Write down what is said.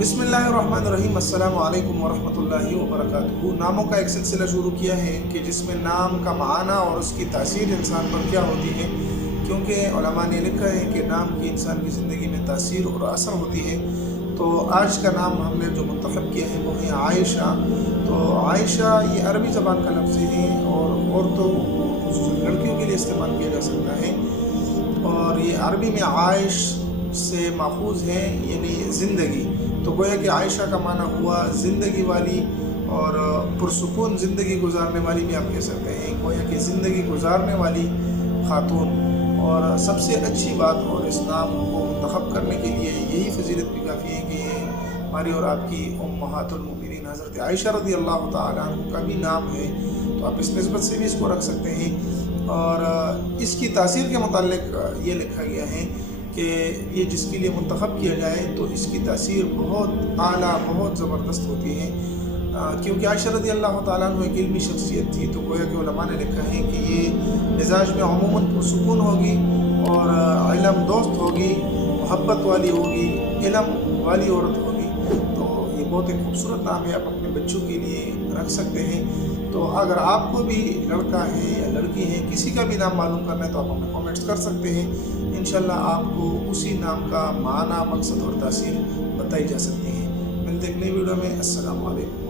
बिस्मिल्लाहिर्रहमानिर्रहीम, अस्सलामु अलैकुम वरहमतुल्लाहि वबरकातुहू। नामों का एक सिलसिला शुरू किया है कि जिसमें नाम का माना और उसकी तासीर इंसान पर क्या होती है, क्योंकि उलमा ने लिखा है कि नाम की इंसान की ज़िंदगी में तासीर और असर होती है। तो आज का नाम हमने जो मुंतखब किया है वो है आयशा। तो आयशा ये अरबी ज़बान का लफ्ज़ है और औरतों लड़कियों के लिए इस्तेमाल किया जा सकता है, और ये अरबी में आयश से माखूज़ है, यानी ज़िंदगी। तो गोया कि आयशा का माना हुआ ज़िंदगी वाली और पुरसुकून ज़िंदगी गुजारने वाली भी आप कह सकते हैं। गोया कि ज़िंदगी गुजारने वाली खातून। और सबसे अच्छी बात और इस नाम को मुंतखब करने के लिए यही फजीलत भी काफ़ी है कि ये हमारी और आपकी उम्महातुल मोमिनीन हज़रत आयशा रज़ी अल्लाह तआला अन्हा का भी नाम है, तो आप इस निस्बत से भी इसको रख सकते हैं। और इसकी तासीर के मुताल्लिक़ ये लिखा गया है कि ये जिसके लिए मुंतखब किया जाए तो इसकी तासीर बहुत आला, बहुत ज़बरदस्त होती है, क्योंकि आयशा रज़ी अल्लाह तआला अन्हा एक इल्मी शख्सियत थी। तो गोया कि उलमा ने लिखा है कि ये मिजाज में अमूमन पुरसुकून होगी और इल्म दोस्त होगी, मोहब्बत वाली होगी, इल्म वाली औरत होगी। तो ये बहुत एक खूबसूरत नाम है, आप अपने बच्चों के लिए रख सकते हैं। तो अगर आपको भी लड़का है या लड़की है, किसी का भी नाम मालूम करना है तो आप हमें कमेंट्स कर सकते हैं। इंशाल्लाह आपको उसी नाम का माना, मकसद और तासीर बताई जा सकती है। मिलते एक नई वीडियो में। अस्सलामु अलैकुम।